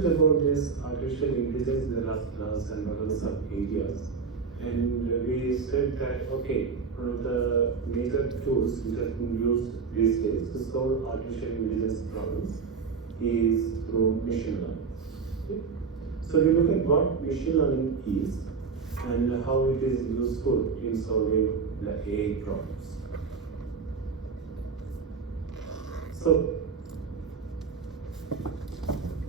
About this artificial intelligence, there are several sub areas, and we said that okay, one of the major tools which has been used these days to solve artificial intelligence problems is through machine learning. Okay? So we look at what machine learning is and how it is useful in solving the AI problems. So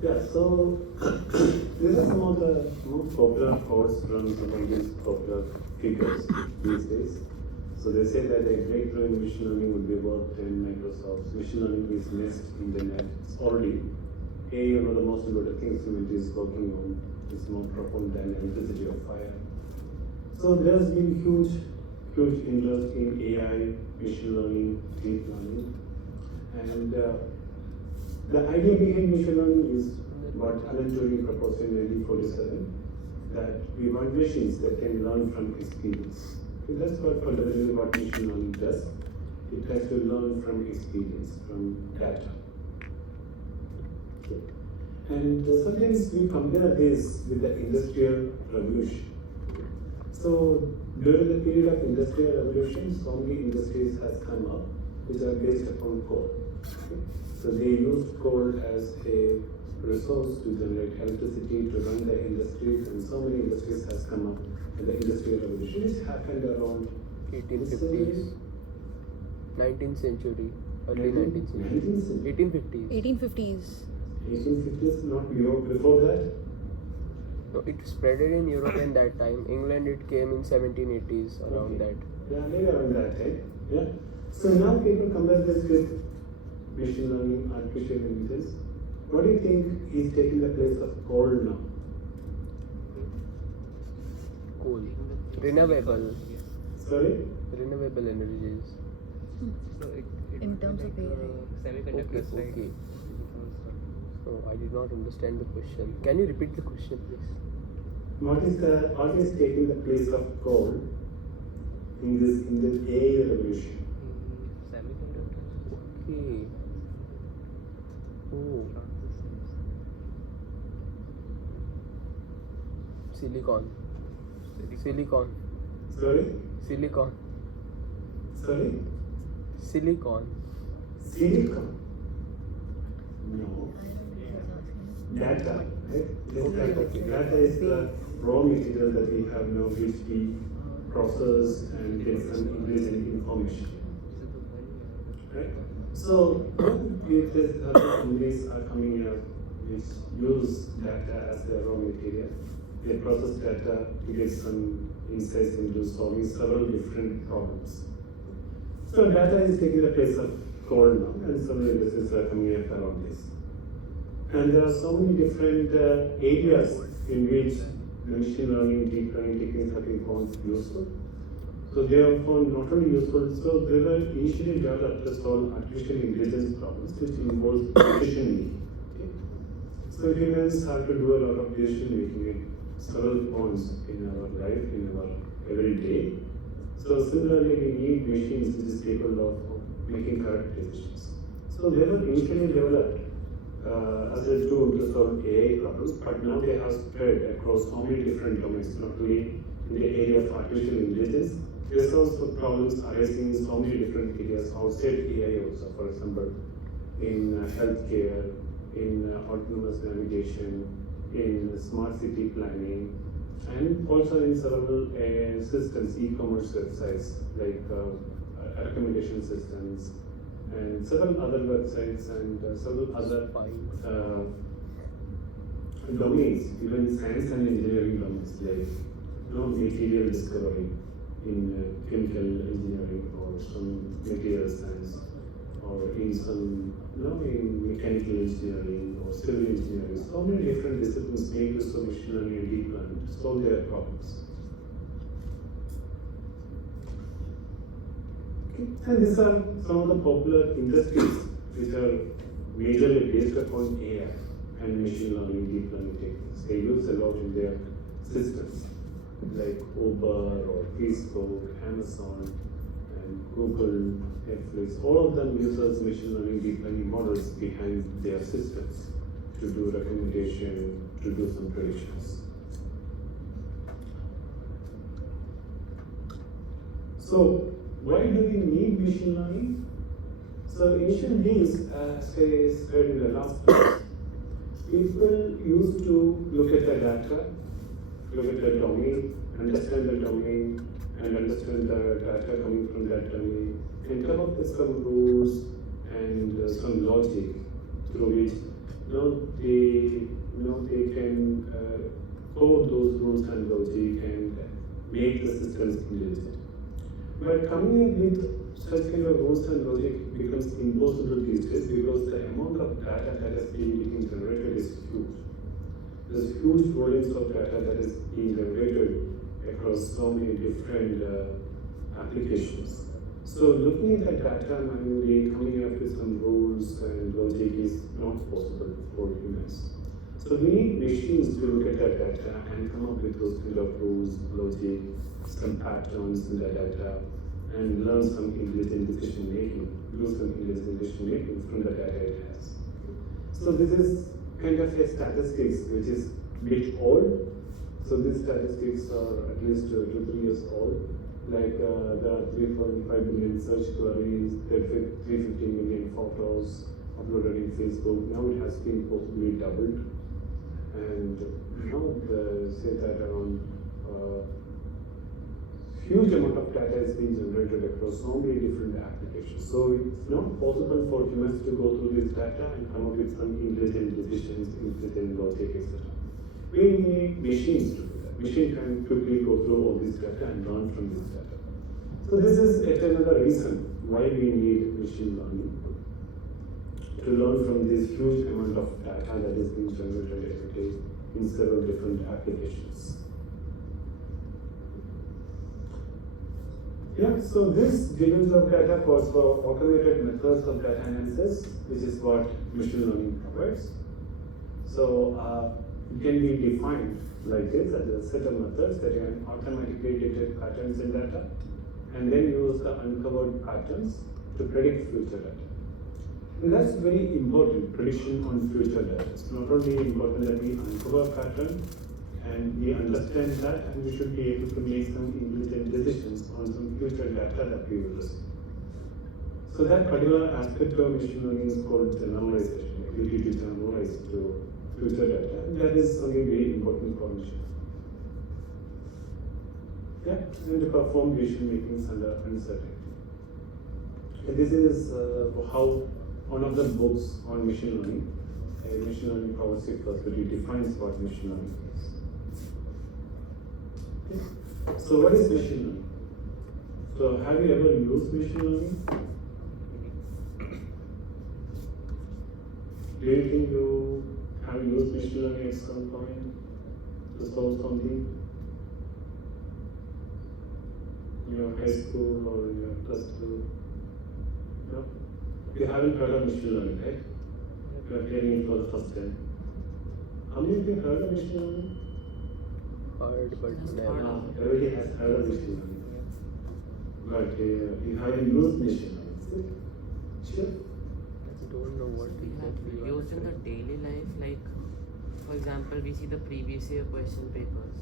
these are some of the most popular quotes from some of these popular figures these days. So they say that a breakthrough in machine learning would be worth 10 Microsoft's. Machine learning is next in the net. It's already one of the most important things humanity is working on. It's more profound than electricity or fire. So there's been huge interest in AI, machine learning, deep learning, and the idea behind machine learning is what Alan Turing proposed in 1947, that we want machines that can learn from experience. So that's fundamentally what machine learning does. It tries to learn from experience, from data. Okay. And sometimes we compare this with the Industrial Revolution. So during the period of Industrial Revolution, so many industries has come up which are based upon coal. Okay. So they used coal as a resource to generate electricity, to run the industries, and so many industries has come up in the Industrial Revolution. It happened around 1850s, 19th century, early 19th century, 1850s. 1850s. 1850s, not Europe before that. No, it spreaded in Europe in that time. England, it came in 1780s, around that. Yeah, maybe around that time. Yeah. So now people compare this with machine learning, artificial intelligence. What do you think is taking the place of coal now? Cool. Renewable. Sorry? Renewable energies. In terms of AI. Semiconductors, right? Okay. So I did not understand the question. Can you repeat the question, please? What is taking the place of coal in the AI revolution? Semiconductors. Okay. Oh. Silicon. Sorry? Silicon. Sorry? Silicon. Silicon? No. Data, right? Data is the raw material that we have now, which we process and get some intelligent information. Right? So, if these other companies are coming up which use data as their raw material, they process data to get some insights into solving several different problems. So data is taking the place of coal now, and some industries are coming up around this. And there are so many different areas in which the machine learning, deep learning techniques have been found useful. So they are found not only useful, so they were initially developed to solve artificial intelligence problems which involves decision making. Okay? So humans have to do a lot of decision making at several points in our life, in our everyday. So similarly, we need machines which is capable of making correct decisions. So they were initially developed as a tool to solve AI problems, but now they have spread across so many different domains, not only in the area of artificial intelligence. There's also problems arising in so many different areas outside AI also, for example, in healthcare, in autonomous navigation, in smart city planning, and also in several systems, e-commerce websites like recommendation systems, and several other websites and several other domains, even science and engineering domains like material discovery in chemical engineering or some material science, or in some in mechanical engineering or civil engineering. So many different disciplines make use of machine learning and deep learning to solve their problems. Okay. And these are some of the popular industries which are majorly based upon AI and machine learning, deep learning techniques. They use a lot in their systems, like Uber or Facebook, Amazon, and Google, Netflix. All of them uses machine learning, deep learning models behind their systems to do recommendation, to do some predictions. So, why do we need machine learning? So, initial days, as I said in the last class, people used to look at the data, look at the domain, understand the domain, and understand the data coming from that domain, and come up with some rules and some logic through which they can code those rules and logic and make the systems intelligent. But coming up with such kind of rules and logic becomes impossible these days because the amount of data that is being generated is huge. There's huge volumes of data that is being generated across so many different applications. So looking at that data manually, coming up with some rules and logic is not possible for humans. So we need machines to look at that data and come up with those kind of rules, logic, some patterns in the data, and learn some intelligent decision making, do some intelligent decision making from the data it has. So this is kind of a statistics which is a bit old. So these statistics are at least 2-3 years old. Like there are 3.5 billion search queries, there are 350 million photos uploaded in Facebook. Now it has been possibly doubled. And say that around huge amount of data is being generated across so many different applications. So it's not possible for humans to go through this data and come up with some intelligent decisions, intelligent logic, etc. We need machines to do that. Machine can quickly go through all this data and learn from this data. So this is yet another reason why we need machine learning, to learn from this huge amount of data that is being generated every day in several different applications. Yeah, so this billions of data calls for automated methods of data analysis, which is what machine learning provides. So it can be defined like this as a set of methods that can automatically detect patterns in data and then use the uncovered patterns to predict future data. And that's very important, prediction on future data. It's not only important that we uncover pattern and we understand that, and we should be able to make some intelligent decisions on some future data that we will receive. So that particular aspect of machine learning is called generalization, ability to generalize to future data, and that is something very important for machine. Yeah, and to perform decision making under uncertainty. And this is how one of the books on machine learning, a machine learning policy perspective, defines what machine learning is. Okay. So what is machine learning? So have you ever used machine learning? Do you think you have used machine learning at some point to solve something? In your high school or in your plus 2? No? You haven't heard of machine learning, right? You are hearing it for the first time. How many of you heard of machine learning? Heard, but never. Everybody has heard of machine learning. But you haven't used machine learning. Sure? I don't know what We have exactly you are used in the referring. daily life, like for example, we see the previous year question papers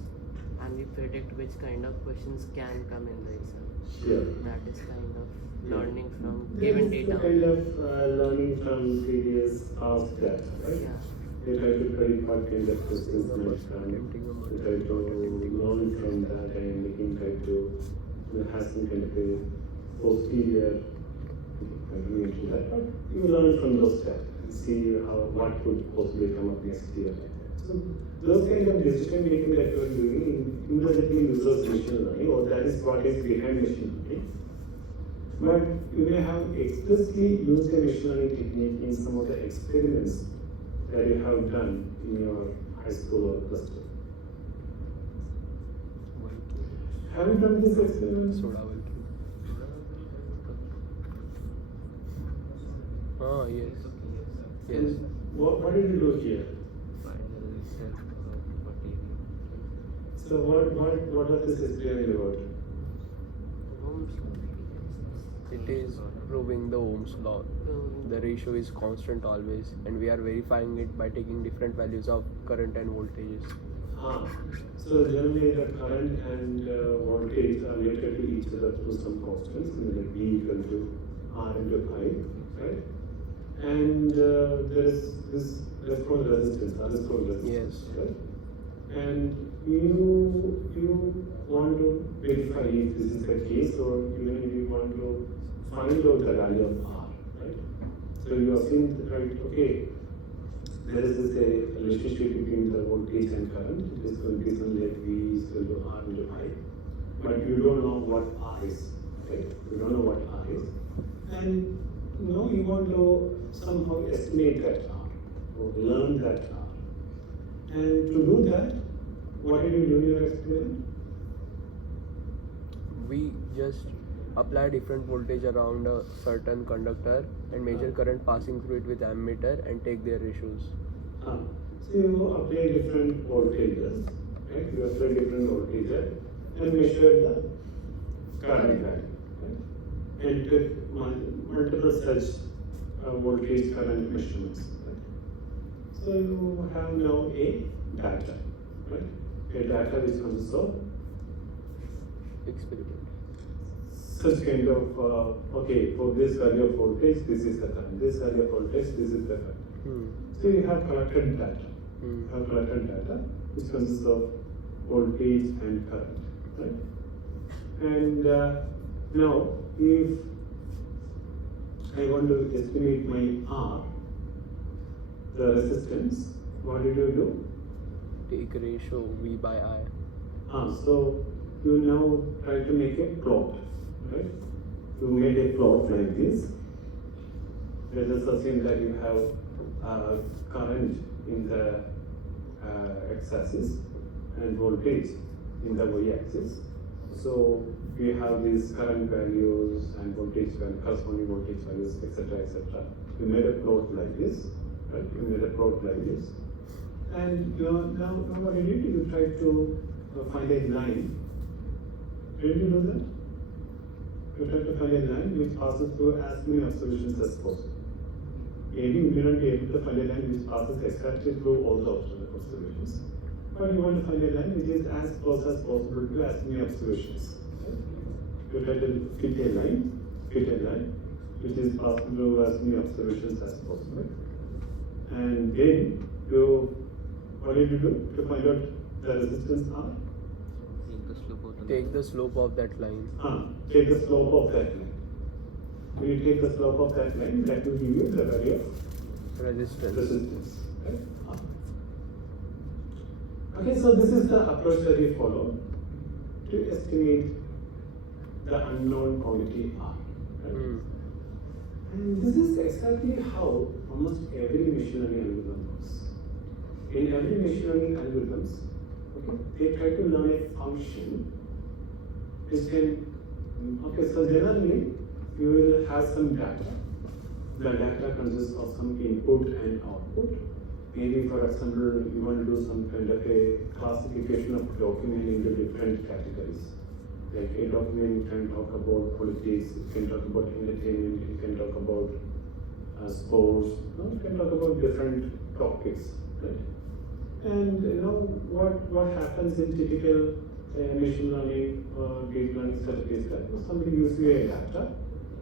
and we predict which kind of questions can come in the exam. Sure. That is kind of learning from That given is data. the kind of learning from previous past data, right? Yeah. They try to predict what kind of questions might come. They try to learn from that and making try to have some kind of a posterior continuation that, but you learn from those data and see what could possibly come up next year. So those kind of decision making that you are doing indirectly uses machine learning, or that is what is behind machine learning. But you may have explicitly used a machine learning technique in some of the experiments that you have done in your high school or plus 2. Have you done these experiments? Soda will kill. Ah, yes. Yes. And what did you do here? So what was this experiment about? It is proving the Ohm's law. The ratio is constant always, and we are verifying it by taking different values of current and voltages. So generally the current and voltage are related to each other through some constants, like V equal to R into I, right? And there is this called resistance, R is called resistance, Yes. right? And you want to verify if this is the case, or even if you want to find out the value of R, right? So you assume, right, okay, there is this a relationship between the voltage and current. It is going to be something like V is equal to R into I, but you don't know what R is, right? You don't know what R is, and you want to somehow estimate that R or learn that R. And to do that, what did you do in your experiment? We just apply different voltage around a certain conductor and measure current passing through it with ammeter and take their ratios. So you apply different voltages, right? You apply different voltages and measure the current value, right? And took multiple such voltage current measurements, right? So you have now a data, right? A data which consists of Experiment. such kind of, okay, for this value of voltage, this is the current. This value of voltage, this is the current. So you have collected data. You have collected data which consists of voltage and current, right? And now, if I want to estimate my R, the resistance, what did you do? Take ratio V by I. So you now try to make a plot, right? You made a plot like this. Let us assume that you have current in the x-axis and voltage in the y-axis. So we have these current values and voltage values, corresponding voltage values, etc., etc. You made a plot like this, right? You made a plot like this, and now what you did, you tried to find a line. Did you do that? You tried to find a line which passes through as many observations as possible. Maybe you may not be able to find a line which passes exactly through all the observations, but you want to find a line which is as close as possible to as many observations. Right? You try to fit a line which is passing through as many observations as possible, and then what did you do to find out the resistance R? Take the slope of that line. Take the slope of that line. When you take the slope of that line, that will give you the value of resistance. Right? Okay, so this is the approach that we follow to estimate the unknown quantity R. Right? And this is exactly how almost every machine learning algorithm works. In every machine learning algorithms, okay, they try to learn a function which can, okay, so generally you will have some data. The data consists of some input and output. Maybe, for example, you want to do some kind of a classification of document into different categories. Like a document can talk about politics, it can talk about entertainment, it can talk about sports, it can talk about different topics, right? And what happens in typical machine learning or deep learning setup is that somebody uses a data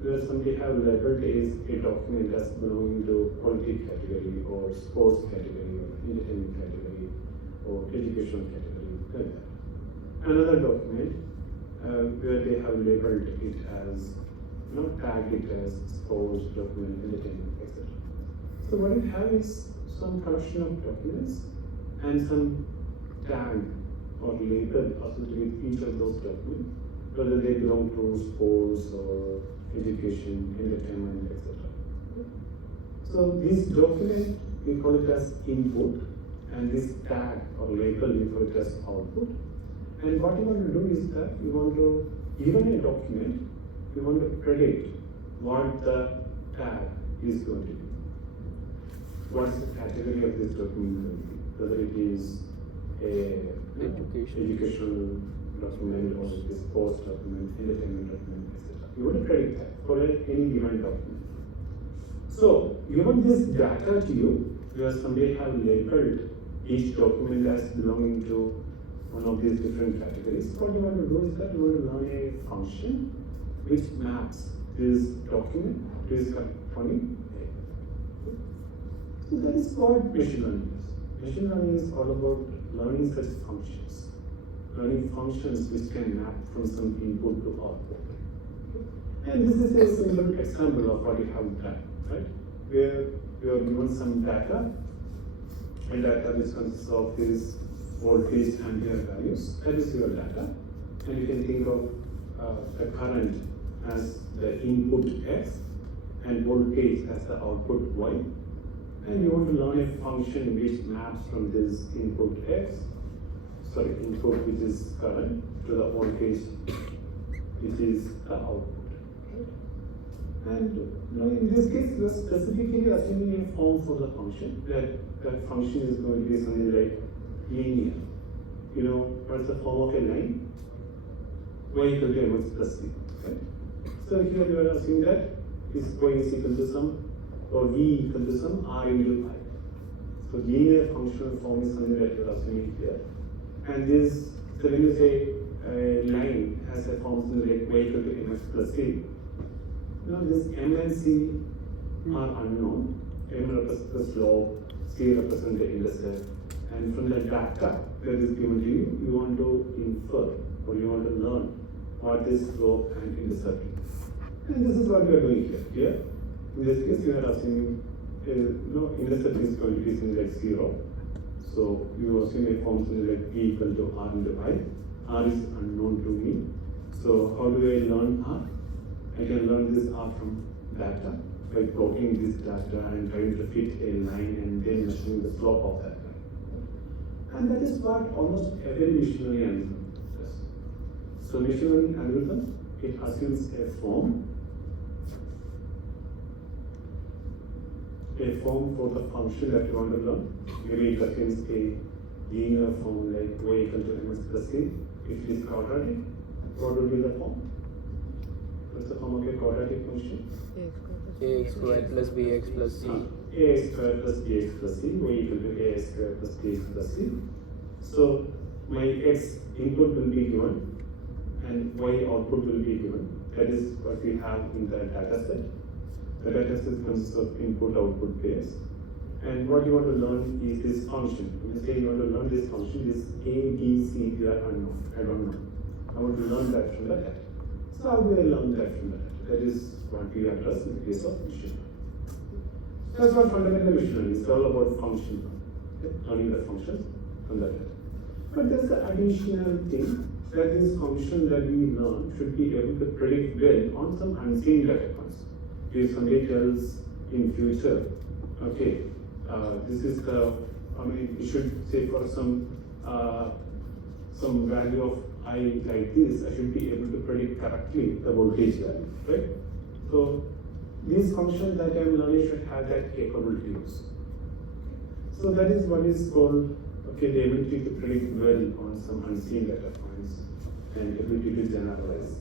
where somebody have labeled as a document as belonging to politics category or sports category or entertainment category or education category, like that. Another document where they have labeled it as, tagged it as sports, document, entertainment, etc. So what you have is some collection of documents and some tag or label associated with each of those documents, whether they belong to sports or education, entertainment, etc. So this document, we call it as input, and this tag or label, we call it as output. And what you want to do is that you want to, given a document, you want to predict what the tag is going to be. What is the category of this document going to be? Whether it is a educational document or it is sports document, entertainment document, etc. You want to predict that for any given document. So, given this data to you, where somebody have labeled each document as belonging to one of these different categories, what you want to do is that you want to learn a function which maps this document to its corresponding name. So that is what machine learning is. Machine learning is all about learning such functions, learning functions which can map from some input to output. And this is a simple example of what you have done, right? Where you are given some data, and data which consists of this voltage ampere values. That is your data, and you can think of the current as the input X and voltage as the output Y. And you want to learn a function which maps from this input input which is current to the voltage which is the output. And in this case, we are specifically assuming a form for the function. That function is going to be something like linear. You know, what's the form of a line? Y equal to mx plus c. Right? So here we are assuming that is y is equal to some, or v equal to some r into I. So linear functional form is something that we are assuming here. And this, so when you say a line has a form something like y equal to mx plus c, this m and c are unknown. M represents the slope, c represents the intercept, and from the data that is given to you, you want to infer or you want to learn what this slope and intercept is. And this is what we are doing here. Here, in this case, you are assuming intercept is going to be something like 0. So you assume a form something like p equal to r into I. R is unknown to me. So how do I learn r? I can learn this R from data by plotting this data and trying to fit a line and then measuring the slope of that line. And that is what almost every machine learning algorithm does. So machine learning algorithm, it assumes a form for the function that you want to learn. Maybe it assumes a linear form like y equal to mx plus c. If it is quadratic, what would be the form? What's the form of a quadratic function? ax squared plus bx plus c. Ax squared plus bx plus c, y equal to ax squared plus bx plus c. So my x input will be given and y output will be given. That is what we have in the data set. The data set consists of input output pairs. And what you want to learn is this function. When you say you want to learn this function, this a, b, c, they are unknown. I don't know. I want to learn that from the data. So how do I learn that from the data? That is what we address in the case of machine learning. That's what fundamental machine learning is. It's all about function learning. Okay? Learning the functions from the data. But there's the additional thing that this function that we learn should be able to predict well on some unseen data points. If somebody tells in future, okay, this is the, you should say for some value of I like this, I should be able to predict correctly the voltage value, right? So these functions that I am learning should have that capability also. So that is what is called, okay, the ability to predict well on some unseen data points and ability to generalize.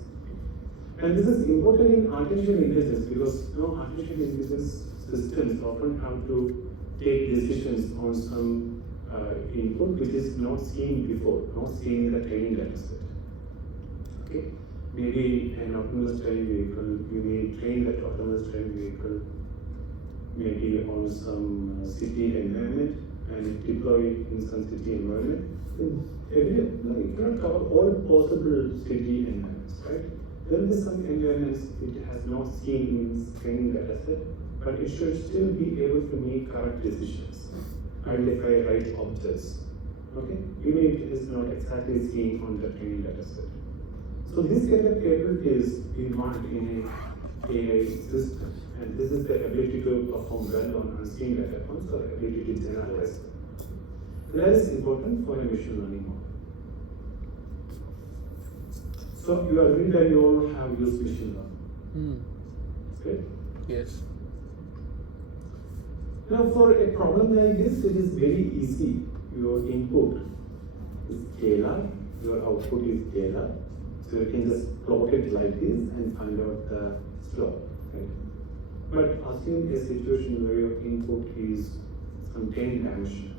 And this is important in artificial intelligence because artificial intelligence systems often have to take decisions on some input which is not seen before, not seen in the training data set. Okay? Maybe an autonomous driving vehicle, you may train that autonomous driving vehicle maybe on some city environment and deploy it in some city environment. You cannot cover all possible city environments, right? There will be some environments it has not seen in its training data set, but it should still be able to make correct decisions, identify right objects. Okay? Even if it is not exactly seen on the training data set. So this kind of capabilities we want in a AI system, and this is the ability to perform well on unseen data points or ability to generalize them. That is important for a machine learning model. So you agree that you all have used machine learning. Okay? Yes. Now for a problem like this, it is very easy. Your input is scalar, your output is scalar. So you can just plot it like this and find out the slope, right? But assume a situation where your input is some 10 dimension.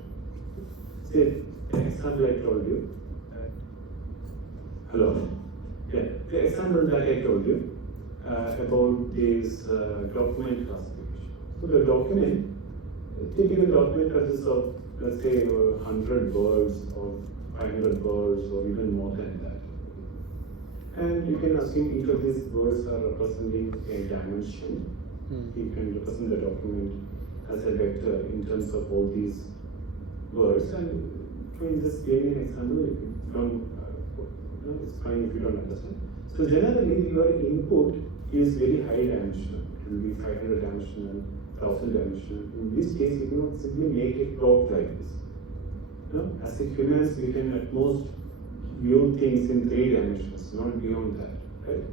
Say, the example I told you. Hello? Yeah, the example that I told you about this document classification. So the document, typical document consists of, let's say, 100 words or 500 words or even more than that. And you can assume each of these words are representing a dimension. You can represent the document as a vector in terms of all these words. And in this giving an example, if you don't, it's fine if you don't understand. So generally, your input is very high dimensional. It will be 500 dimensional, 1000 dimensional. In this case, you cannot simply make it plot like this. As a humans, we can at most view things in 3 dimensions, not beyond that, right?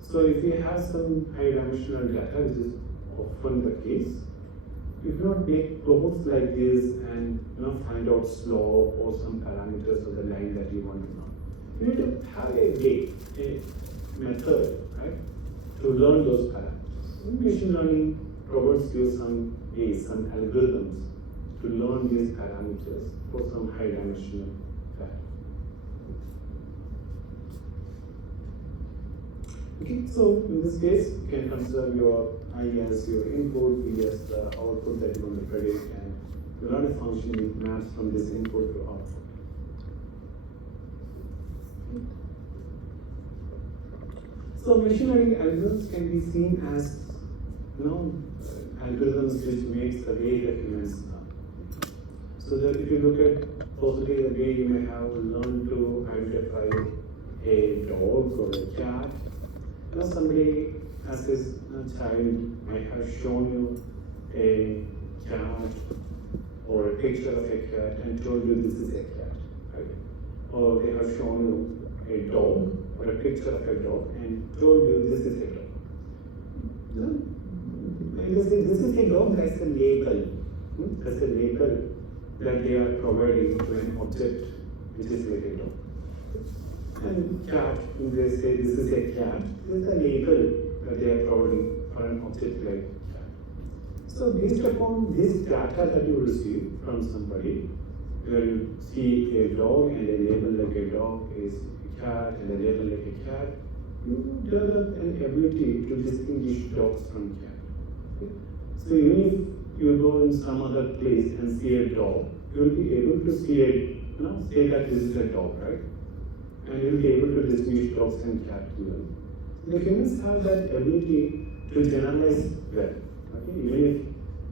So if you have some high dimensional data, which is often the case, you cannot make plots like this and find out slope or some parameters of the line that you want to know. You need to have a way, a method, right, to learn those parameters. Machine learning provides you some ways, some algorithms to learn these parameters for some high dimensional data. Okay, so in this case, you can consider your I as your input, B as the output that you want to predict, and you run a function which maps from this input to output. So machine learning algorithms can be seen as algorithms which makes the way that humans learn. So that if you look at possibly the way you may have learned to identify a dog or a cat, somebody as a child might have shown you a cat or a picture of a cat and told you this is a cat, right? Or they have shown you a dog or a picture of a dog and told you this is a dog. When you say this is a dog, that's a label. That's a label that they are providing to an object which is like a dog. And cat, when they say this is a cat, this is a label that they are providing for an object like cat. So based upon this data that you receive from somebody, where you see a dog and a label like a dog is a cat and a label like a cat, you develop an ability to distinguish dogs from cat. Okay? So even if you go in some other place and see a dog, you will be able to see say that this is a dog, right? And you will be able to distinguish dogs and cats well. The humans have that ability to generalize well. Okay? Even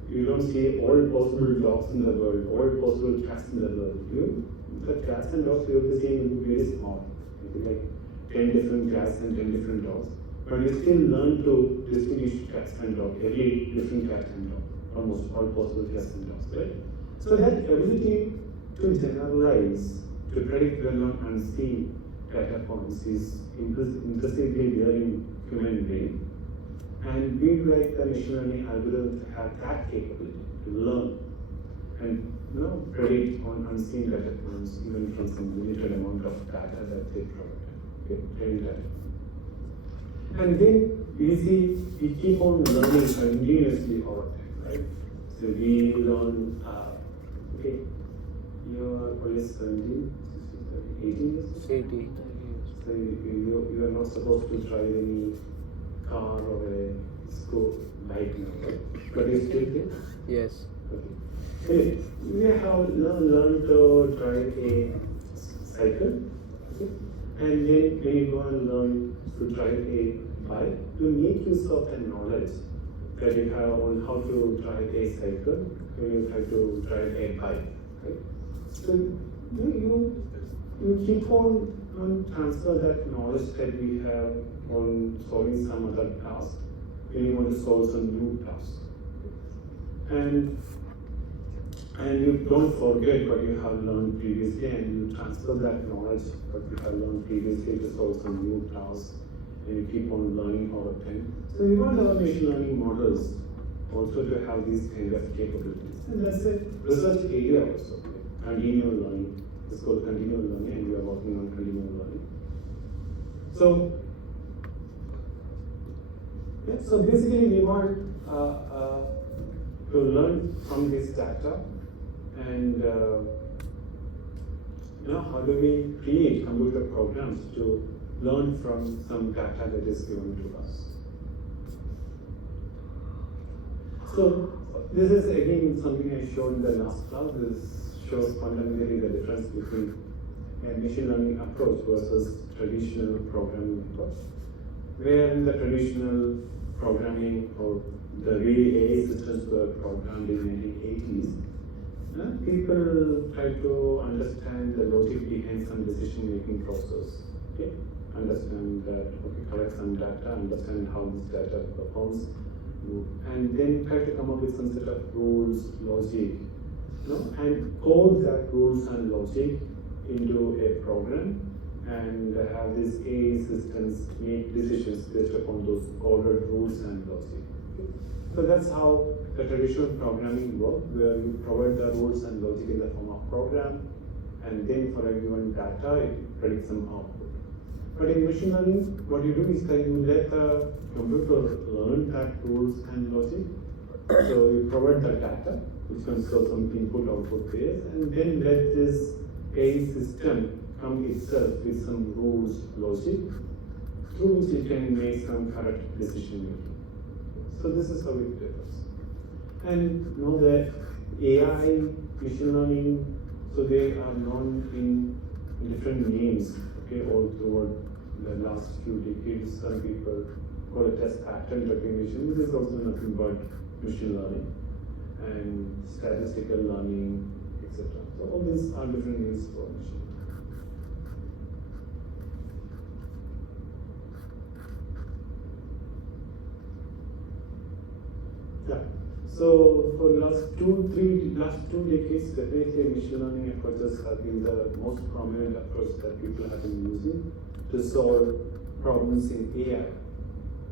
if you don't see all possible dogs in the world, all possible cats in the world, the cats and dogs you will be seeing very small. Maybe like 10 different cats and 10 different dogs. But you still learn to distinguish cats and dogs, every different cat and dog, almost all possible cats and dogs, right? So that ability to generalize, to predict well-known unseen data points is intrinsically there in human brain. And we like the machine learning algorithm to have that capability to learn and predict on unseen data points even from some limited amount of data that they provide. Okay, training data. And then we keep on learning continuously over time, right? So we learn, okay, you're always 17, 18 years? 18. So you are not supposed to drive any car or a school bike now, right? But you still can? Yes. Okay. Anyway, we have learned to drive a cycle, okay? And then when you go and learn to drive a bike, you make use of the knowledge that you have on how to drive a cycle, when you have to drive a bike, right? So you keep on transfer that knowledge that we have on solving some other task when you want to solve some new task. And you don't forget what you have learned previously, and you transfer that knowledge what you have learned previously to solve some new tasks, and you keep on learning over time. So we want our machine learning models also to have these kind of capabilities. And that's a research area also, continual learning. It's called continual learning, and we are working on continual learning. So, yeah, so basically we want to learn from this data and how do we create computer programs to learn from some data that is given to us. So this is again something I showed in the last class. This shows fundamentally the difference between a machine learning approach versus traditional programming approach. Where in the traditional programming or the way AI systems were programmed in the 1980s, people try to understand the logic behind some decision-making process. Okay? Understand that, okay, collect some data, understand how this data performs, and then try to come up with some set of rules, logic, and code that rules and logic into a program and have these AI systems make decisions based upon those coded rules and logic. Okay? So that's how the traditional programming works, where you provide the rules and logic in the form of program, and then for a given data, it predicts some output. But in machine learning, what you do is that you let the computer learn that rules and logic. So you provide the data, which consists of some input-output pairs, and then let this AI system come itself with some rules, logic, through which it can make some correct decision making. So this is how it differs. And know that AI, machine learning, so they are known in different names, okay, all throughout the last few decades. Some people call it as pattern recognition, which is also nothing but machine learning, and statistical learning, etc. So all these are different names for machine learning. Yeah. So for last two decades, definitely machine learning approaches have been the most prominent approach that people have been using to solve problems in AI,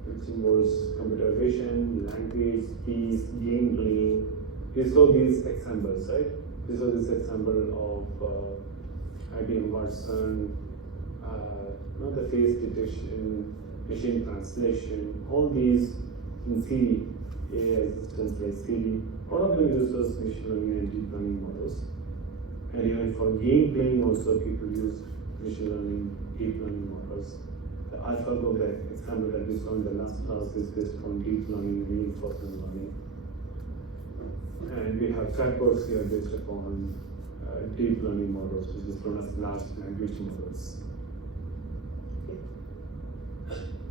which involves computer vision, language, speech, game playing. We saw these examples, right? We saw this example of IBM Watson, the face detection, machine translation, all these in Siri. AI systems like Siri, all of them uses machine learning and deep learning models. And even for game playing also people use machine learning, deep learning models. The AlphaGo example that we saw in the last class is based on deep learning, reinforcement learning. And we have chatbots here based upon deep learning models, which is known as large language models.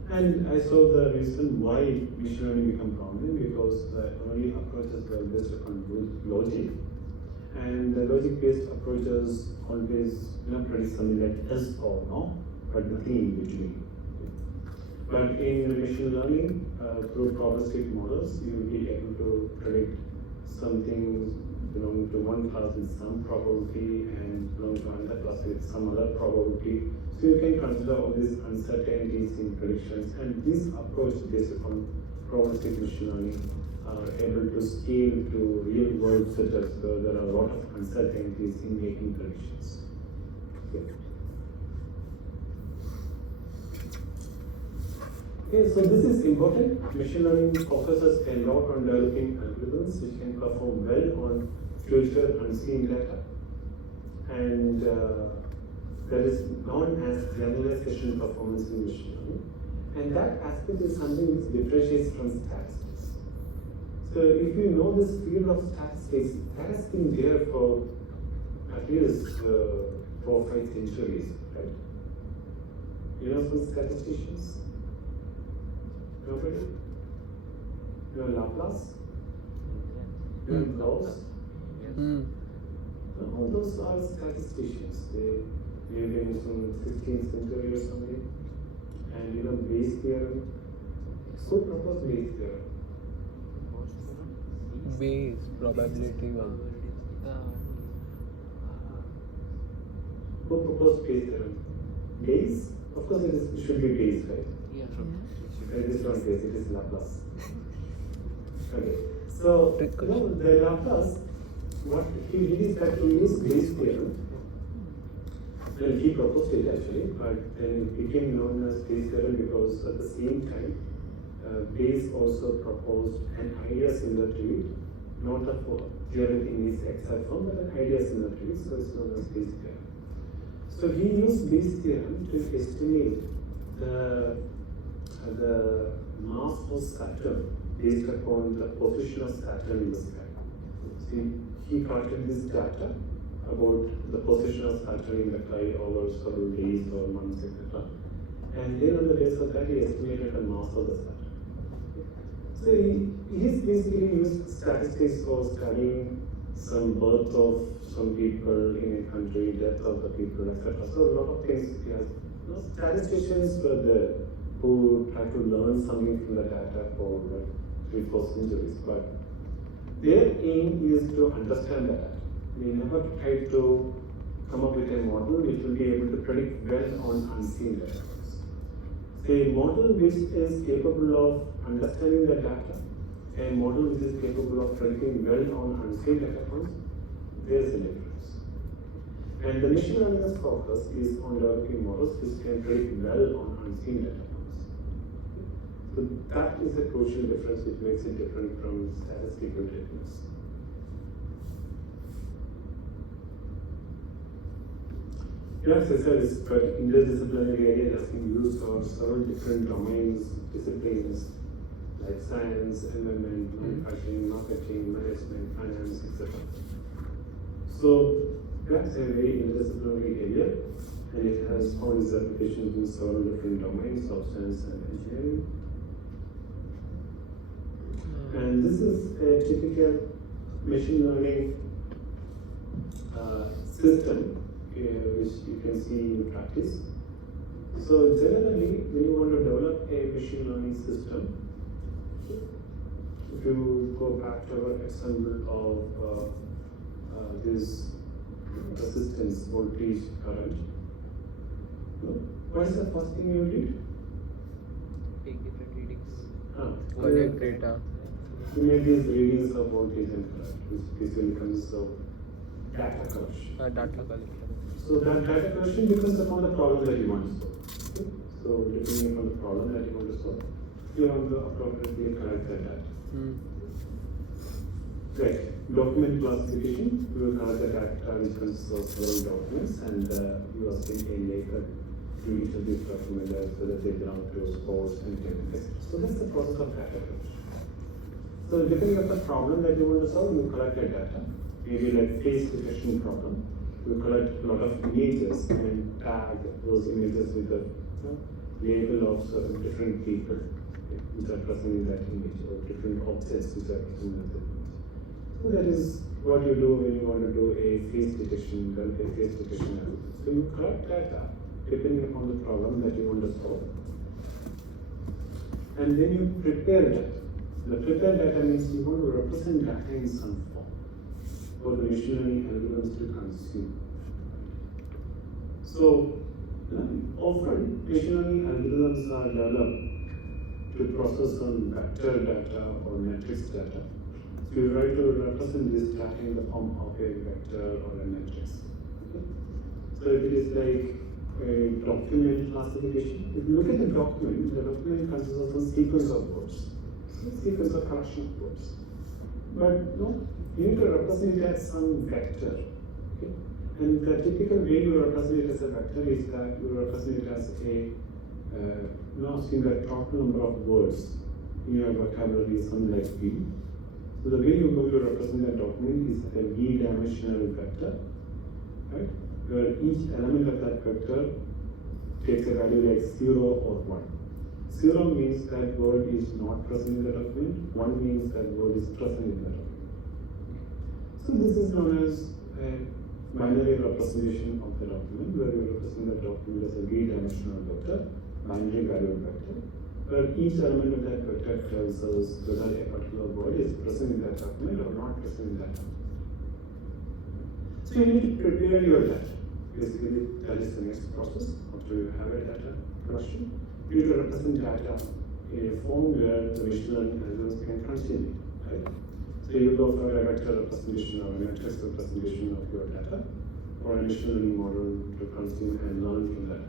And I saw the reason why machine learning became prominent, because the early approaches were based upon logic, and the logic-based approaches always predict something like yes or no, but nothing in between. But in machine learning, through probabilistic models, you will be able to predict something belonging to one class with some probability and belonging to another class with some other probability. So you can consider all these uncertainties in predictions, and this approach based upon probabilistic machine learning are able to scale to real world setups where there are a lot of uncertainties in making predictions. Okay, so this is important. Machine learning focuses a lot on developing algorithms which can perform well on future unseen data, and that is known as generalization performance in machine learning. And that aspect is something which differentiates from statistics. So if you know this field of statistics, that has been there for at least 4 or 5 centuries, right? You know some statisticians? Nobody? You know Laplace? You know Gauss? All those are statisticians. They lived in some 16th century or something. And Bayes theorem. Who proposed Bayes theorem? Bayes, probability one. Who proposed Bayes theorem? Bayes? Of course it should be Bayes, right? Yeah. It is not Bayes, it is Laplace. Okay. So, the Laplace, what he did is that he used Bayes theorem Well, he proposed it actually, but then it became known as Bayes' theorem because at the same time, Bayes also proposed an idea similar to it, not a theorem in its exact form, but an idea similar to it, so it's known as Bayes' theorem. So he used Bayes' theorem to estimate the mass of Saturn based upon the position of Saturn in the sky. So he collected this data about the position of Saturn in the sky over several days or months, etc. And then on the basis of that, he estimated the mass of the Saturn. So he's basically used statistics for studying some birth of some people in a country, death of the people, etc. So a lot of things he has. Statisticians were there who try to learn something from the data for like 3-4 centuries, but their aim is to understand the data. We never try to come up with a model which will be able to predict well on unseen data. A model which is capable of understanding the data, a model which is capable of predicting well on unseen data points, there is a difference. And the machine learning focus is on developing models which can predict well on unseen data points. So that is a crucial difference which makes it different from statistical techniques. As I said, it's quite interdisciplinary area that's been used for several different domains, disciplines like science, environment, manufacturing, marketing, management, finance, etc. So that's a very interdisciplinary area, and it has all its applications in several different domains of science and engineering. And this is a typical machine learning system which you can see in practice. So generally, when you want to develop a machine learning system, if you go back to our example of this resistance, voltage, current, what is the first thing you did? Take different readings. Collect data. You made these readings of voltage and current, which basically consists of data collection. Data collection. So that data collection depends upon the problem that you want to solve. Okay? So depending upon the problem that you want to solve, you want to appropriately collect that data. Right. Document classification, you will collect the data which consists of several documents, and you assign a label to each of these documents whether they belong to sports and etc. So that's the process of data collection. So depending on the problem that you want to solve, you collect the data. Maybe like face detection problem. You collect a lot of images and tag those images with a label of certain different people which are present in that image, or different objects which are present in that image. So that is what you do when you want to do a face detection algorithm. So you collect data depending upon the problem that you want to solve, and then you prepare data. The prepare data means you want to represent data in some form for the machine learning algorithms to consume. So often machine learning algorithms are developed to process some vector data or matrix data. So you try to represent this data in the form of a vector or a matrix. Okay? So if it is like a document classification, if you look at the document consists of some sequence of words, sequence of collection of words. But no, you need to represent it as some vector. Okay? And the typical way you represent it as a vector is that you represent it as a asking the total number of words in your vocabulary is something like V. So the way you're going to represent that document is a V-dimensional vector, right? Where each element of that vector takes a value like 0 or 1. 0 means that word is not present in the document, 1 means that word is present in the document. So this is known as a binary representation of the document, where you represent the document as a V-dimensional vector, binary value vector, where each element of that vector tells us whether a particular word is present in that document or not present in that document. So you need to prepare your data. Basically, that is the next process after you have a data collection. You need to represent data in a form where the machine learning algorithms can consume it, right? So you go for a vector representation or a matrix representation of your data, or a machine learning model to consume and learn from that.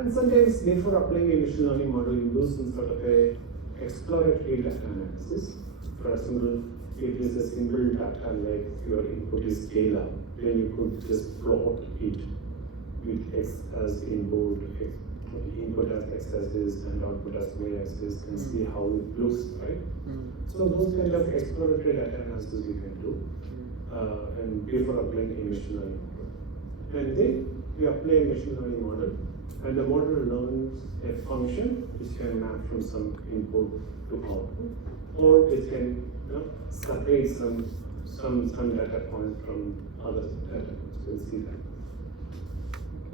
And sometimes before applying a machine learning model, you do some sort of a exploratory data analysis. For example, if it is a simple data like your input is scalar, then you could just plot it with x as input, input as x-axis and output as y-axis, and see how it looks, right? So those kind of exploratory data analysis you can do, and before applying a machine learning model. And then you apply a machine learning model, and the model learns a function which can map from some input to output, or it can separate some data points from other data points. You'll see that.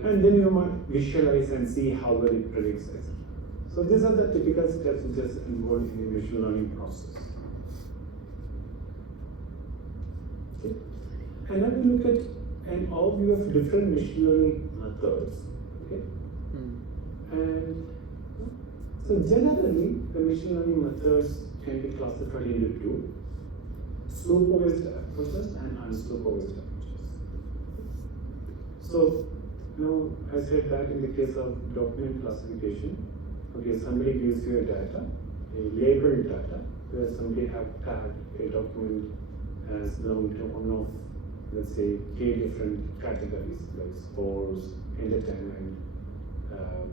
And then you might visualize and see how well it predicts, etc. So these are the typical steps which is involved in the machine learning process. Okay. And now we look at an overview of different machine learning methods. Okay. And so generally, the machine learning methods can be classified into two: supervised approaches and unsupervised approaches. So now, I said that in the case of document classification, okay, somebody gives you a data, a labeled data, where somebody have tagged a document as belonging to one of, let's say, k different categories like sports, entertainment,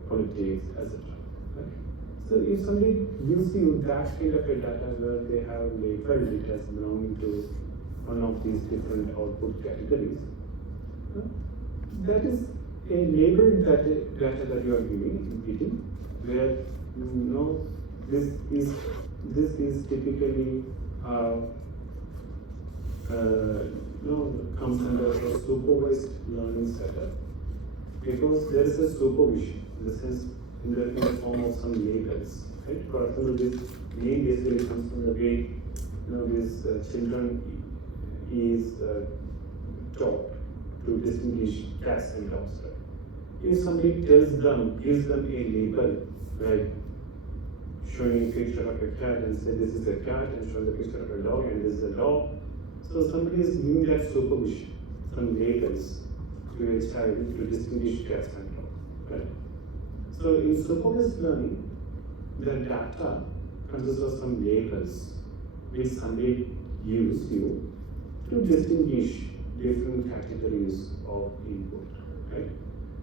politics, etc. Right? So if somebody gives you that kind of a data where they have labeled it as belonging to one of these different output categories, that is a labeled data that you are giving, where you know this is typically comes under a supervised learning setup, because there is a supervision. This is in the form of some labels, right? For example, this name basically comes from the way these children is taught to distinguish cats and dogs. Right? If somebody gives them a label, like showing a picture of a cat and say this is a cat, and showing the picture of a dog and this is a dog, so somebody is giving that supervision, some labels to a child to distinguish cats and dogs. Right? So in supervised learning, the data consists of some labels which somebody gives you to distinguish different categories of input, right?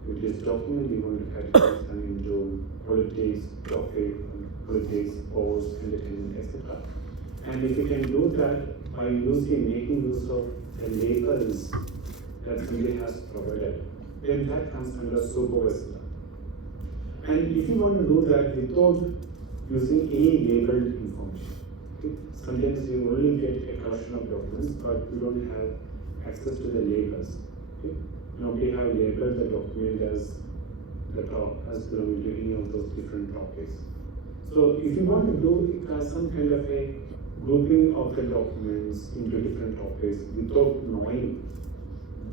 If it is document, you want to categorize them into politics, topic, politics, sports, entertainment, etc. And if you can do that by making use of the labels that somebody has provided, then that comes under supervised learning. And if you want to do that without using any labeled information, okay? Sometimes you only get a collection of documents, but you don't have access to the labels. Okay? Now we have labeled the document as the top, as belonging to any of those different topics. So if you want to do some kind of a grouping of the documents into different topics without knowing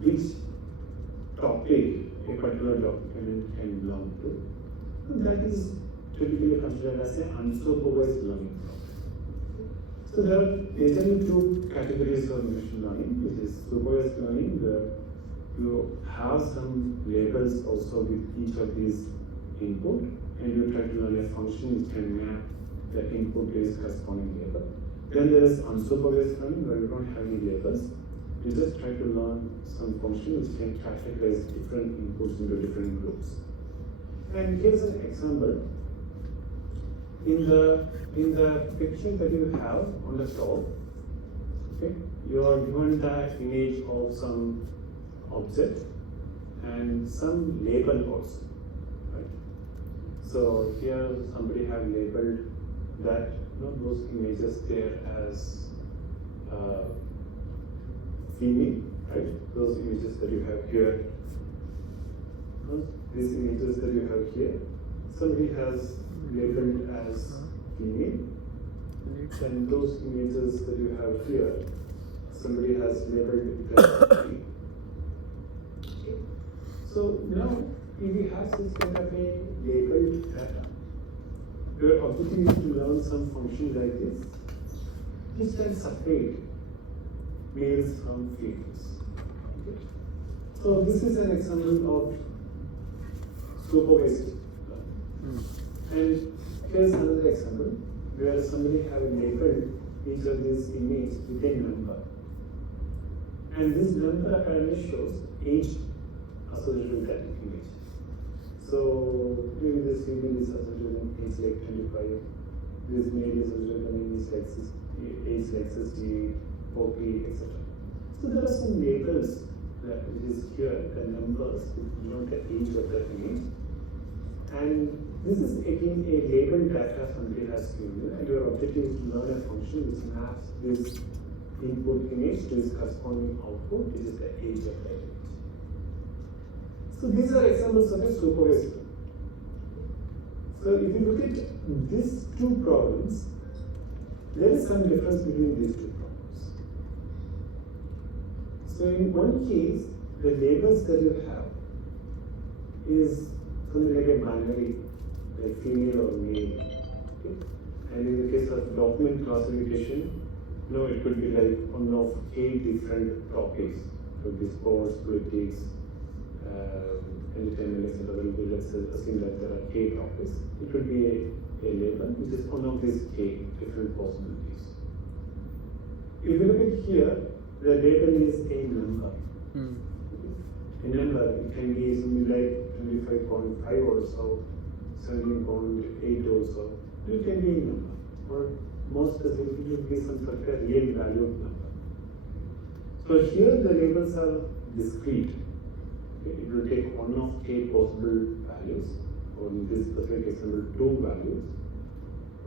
which topic a particular document can belong to, that is typically considered as an unsupervised learning process. So there are majorly two categories of machine learning, which is supervised learning, where you have some labels also with each of these input, and you try to learn a function which can map the input to its corresponding label. Then there is unsupervised learning, where you don't have any labels. You just try to learn some function which can categorize different inputs into different groups. And here's an example. In the picture that you have on the top, okay, you are given the image of some object and some label also, right? So here somebody have labeled that those images there as female, right? Those images that you have here, these images that you have here, somebody has labeled as female, and those images that you have here, somebody has labeled it as male. So now, if we have this kind of a labeled data, your objective is to learn some function like this, which can separate males from females. Okay? So this is an example of supervised learning. And here's another example where somebody have labeled each of these images with a number. And this number apparently shows age associated with that image. So maybe this female is associated with age like 25, this male is associated with age like 68, 40, etc. So there are some labels that which is here, the numbers which denote the age of that image. And this is again a labeled data somebody has given you, and your objective is to learn a function which maps this input image to its corresponding output, which is the age of that image. So these are examples of a supervised learning. So if you look at these two problems, there is some difference between these two problems. So in one case, the labels that you have is something like a binary, like female or male. Okay? And in the case of document classification, it could be like one of 8 different topics. It could be sports, politics, entertainment, etc. Let's assume that there are 8 topics. It could be a label which is one of these 8 different possibilities. If you look at here, the label is a number. A number, it can be something like 25.5 or so, 17.8 or so. It can be a number. Or more specifically, it will be some sort of a real valued number. So here the labels are discrete. Okay? It will take one of 8 possible values, or in this specific example, 2 values.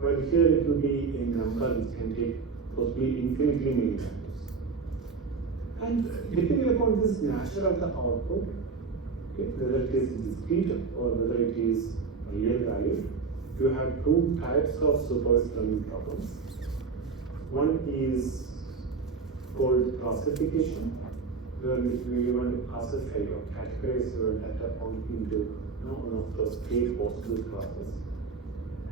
But here it will be a number which can take possibly infinitely many values. And depending upon this nature of the output, okay, whether it is discrete or whether it is real value, you have 2 types of supervised learning problems. One is called classification, where we want to classify or categorize your data point into one of those 8 possible classes.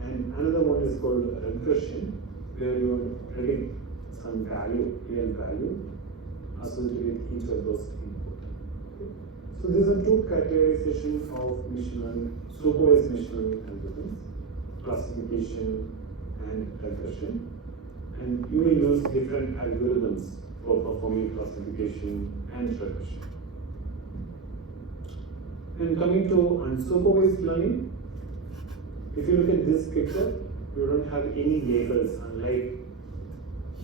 And another one is called regression, where you want to predict some value, real value, associated with each of those inputs. Okay. So these are 2 categorization of machine learning, supervised machine learning algorithms, classification and regression. And you will use different algorithms for performing classification and regression. And coming to unsupervised learning, if you look at this picture, you don't have any labels, unlike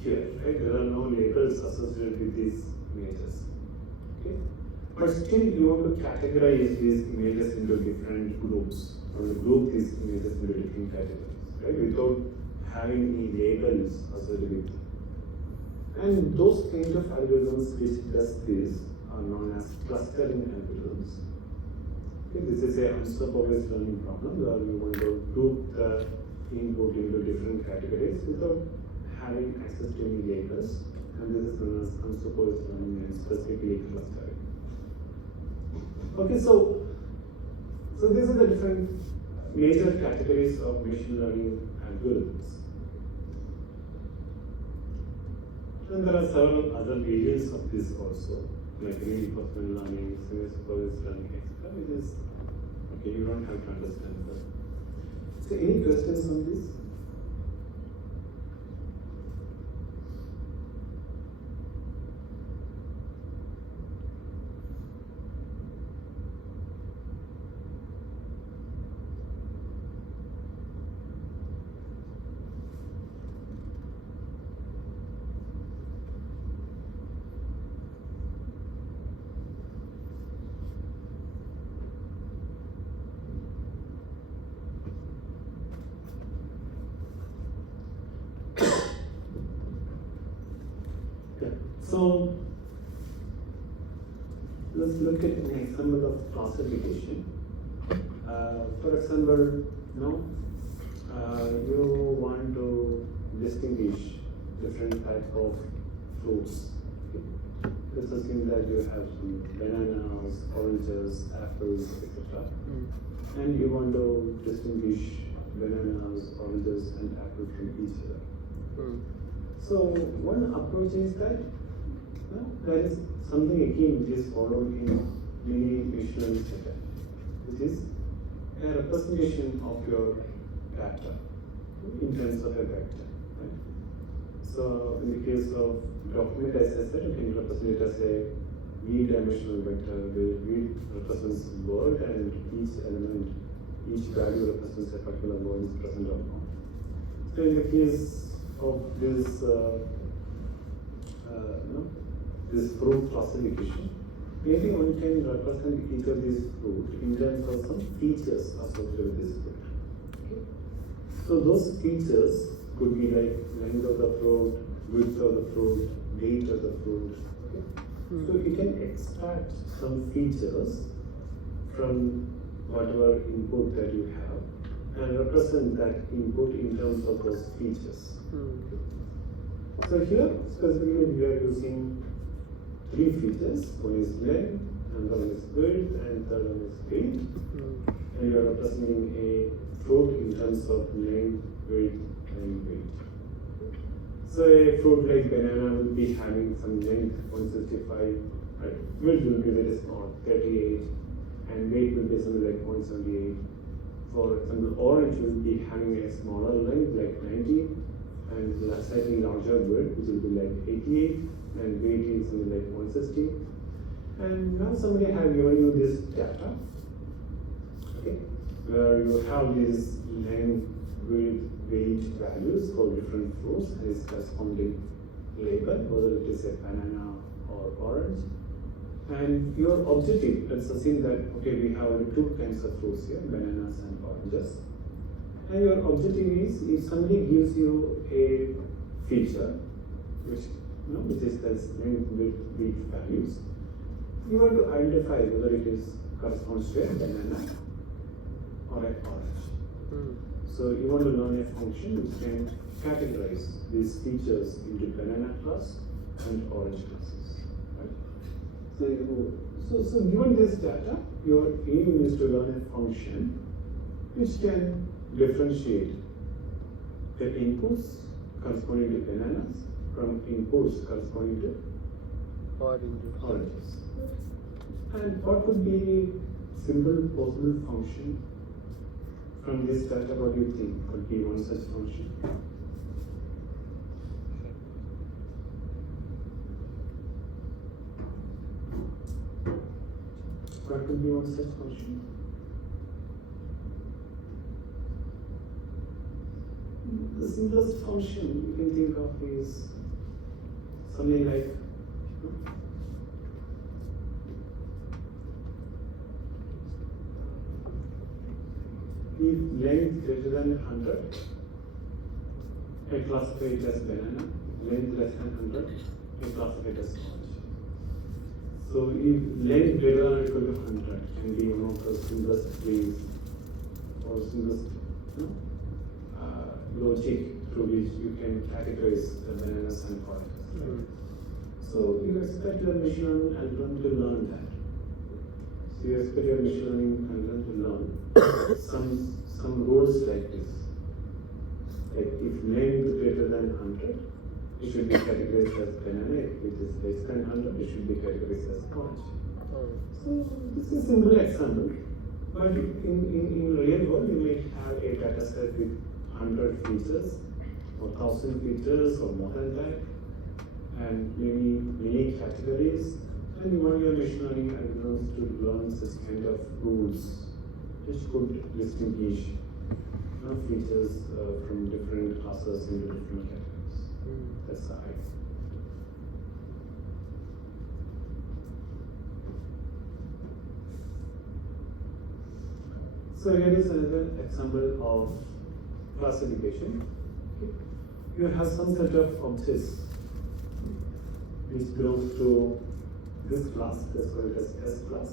here, right? There are no labels associated with these images. Okay? But still, you want to categorize these images into different groups, or group these images into different categories, right? Without having any labels associated with them. And those kind of algorithms which does this are known as clustering algorithms. Okay, this is a unsupervised learning problem where we want to group the input into different categories without having access to any labels, and this is known as unsupervised learning and specifically clustering. Okay, so these are the different major categories of machine learning algorithms. And there are several other variants of this also, like reinforcement learning, semi-supervised learning, etc. Which is okay, you don't have to understand that. So, any questions on this? So, let's look at an example of classification. For example, you want to distinguish different type of fruits. Okay. Let's assume that you have some bananas, oranges, apples, etc. And you want to distinguish bananas, oranges, and apples from each other. So one approach is that there is something again which is followed in mini machine learning setup, which is a representation of your data in terms of a vector. Right? So in the case of document, as I said, you can represent it as a v-dimensional vector where v represents word and each element, each value represents a particular word is present or not. So in the case of this, this fruit classification, maybe one can represent each of these fruit in terms of some features associated with this fruit. Okay? So those features could be like length of the fruit, width of the fruit, weight of the fruit. Okay? So you can extract some features from whatever input that you have and represent that input in terms of those features. So here specifically we are using three features. One is length, another one is width, and third one is weight. And you are representing a fruit in terms of length, width, and weight. So a fruit like banana will be having some length 165, right? Width will be very small, 38, and weight will be something like 0.78. For example, orange will be having a smaller length like 90, and slightly larger width, which will be like 88, and weight is something like 160. And now somebody have given you this data, okay, where you have these length, width, weight values for different fruits and its corresponding label, whether it is a banana or orange. And your objective, let's assume that, okay, we have two kinds of fruits here, bananas and oranges. And your objective is, if somebody gives you a feature, which is this length, width, weight values, you want to identify whether it is corresponds to a banana or an orange. So you want to learn a function which can categorize these features into banana class and orange classes. Right? So given this data, your aim is to learn a function which can differentiate the inputs corresponding to bananas from inputs corresponding to oranges. And what could be simple possible function from this data? What do you think could be one such function? What could be one such function? The simplest function you can think of is something like if length greater than 100, I classify it as banana. Length less than 100, I classify it as orange. So if length greater than or equal to 100 can be one of the simplest ways or simplest logic through which you can categorize the bananas and oranges. Right? So you expect your machine learning algorithm to learn that. So you expect your machine learning algorithm to learn some rules like this. Like if length greater than 100, it should be categorized as banana. If it is less than 100, it should be categorized as orange. So this is a simple example. But in real world, you may have a data set with 100 features or 1,000 features or more than that, and maybe many categories, and you want your machine learning algorithms to learn such kind of rules which could distinguish features from different classes into different categories. That's the idea. So here is another example of classification. You have some set of objects which belongs to this class, let's call it as S class.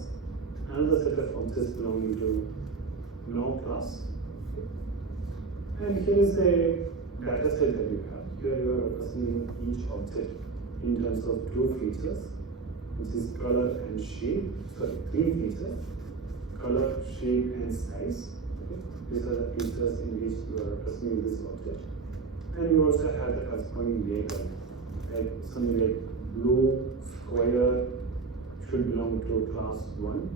Another set of objects belonging to no class. And here is a data set that you have. Here you are representing each object in terms of two features, which is color and shape. Sorry, three features: color, shape, and size. Okay. These are the features in which you are representing this object. And you also have the corresponding label, like something like blue square should belong to class 1,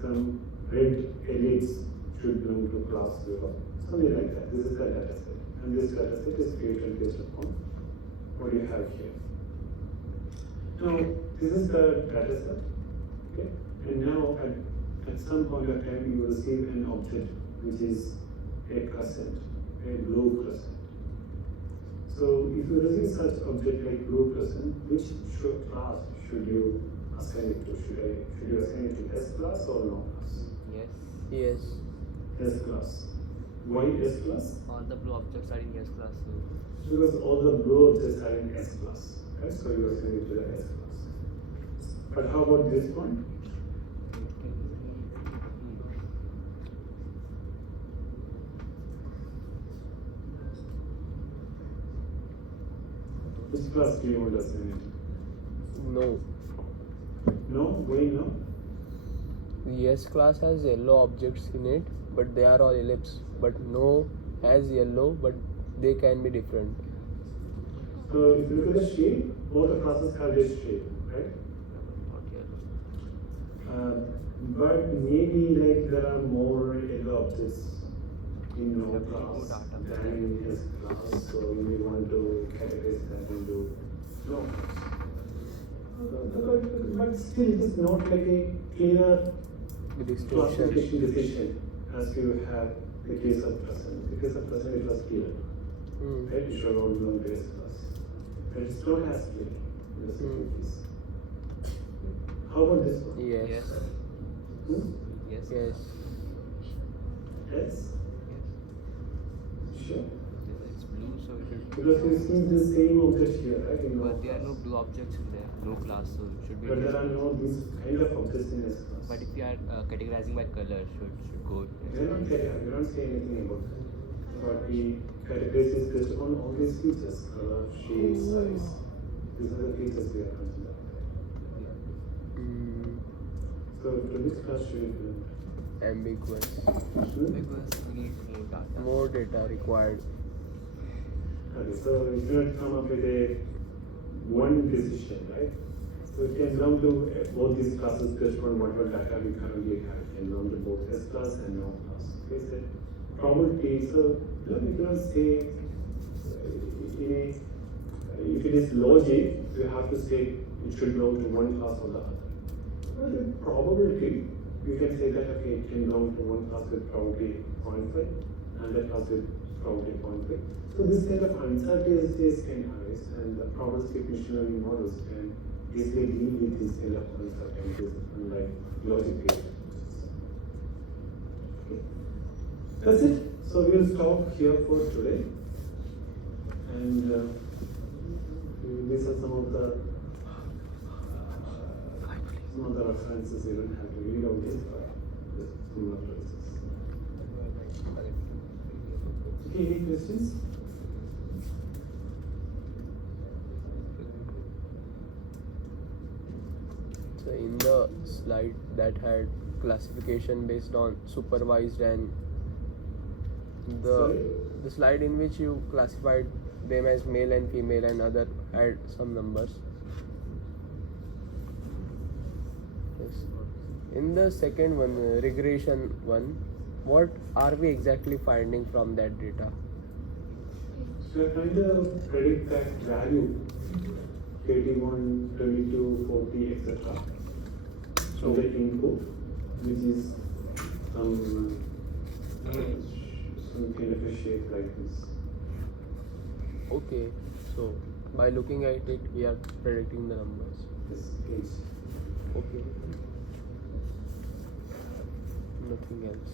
some red ellipse should belong to class 0, something like that. This is the data set, and this data set is created based upon what you have here. Now, this is the data set, okay? And now at some point of time you will receive an object which is a crescent, a blue crescent. So if you receive such object like blue crescent, which class should you assign it to? Should you assign it to S class or no class? Yes. Yes. S class. Why S class? All the blue objects are in S class. So Because all the blue objects are in S class, right? So you assign it to the S class. But how about this one? Which class do you want to assign it? No. No? Why no? The S class has yellow objects in it, but they are all ellipse. But no has yellow, but they can be different. So if you look at the shape, both the classes have this shape, right? not yellow. But maybe like there are more yellow objects in no class than in S class, so you may want to categorize that into no class. But still it is not like a clear Distinction. classification decision as you have the case of present. The case of present it was clear. Right? It should all belong to S class. But it's not as clear in the second case. How about this one? Yes. Yes. Hmm? Yes. Yes. Yes? Sure. It's blue, so it should. Because we see the same object here, right? In But no there are no class. blue objects in there. No class, so it should be. But there are no these kind of objects in S class. But if you are categorizing by color, should go. We don't say anything about that. But we categorize this based upon all these features, color, shape, size. These are the features we are considering. So to which class should you belong? Ambiguous. Because we need more data. More data required. Okay, so you cannot come up with a one decision, right? So it can belong to both these classes based on whatever data we currently have. It can belong to both S class and no class. Okay, so probability, so you cannot say if it is logic, you have to say it should belong to one class or the other. But the probability, you can say that okay, it can belong to one class with probability 0.5 and that class with probability 0.5. So this kind of uncertainties can arise, and the probabilistic machine learning models can easily deal with this kind of uncertainties, unlike logic based. Okay. That's it. So we'll stop here for today, and these are some of the references. You don't have to read all this, but just some references. Okay, any questions? So in the slide that had classification based on supervised and the slide in which you classified them as male and female and other had some numbers. Yes. In the second one, regression one, what are we exactly finding from that data? So you're trying to predict that value, 81, 22, 40, etc. So the input, which is some kind of a shape like this. Okay, so by looking at it, we are predicting the numbers. This age. Okay. Nothing else.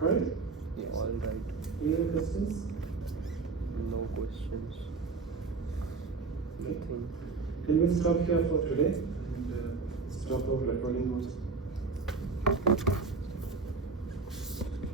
Right? Yes. All right. Any other questions? No questions. Okay. Nothing. Then we'll stop here for today and stop our recording also.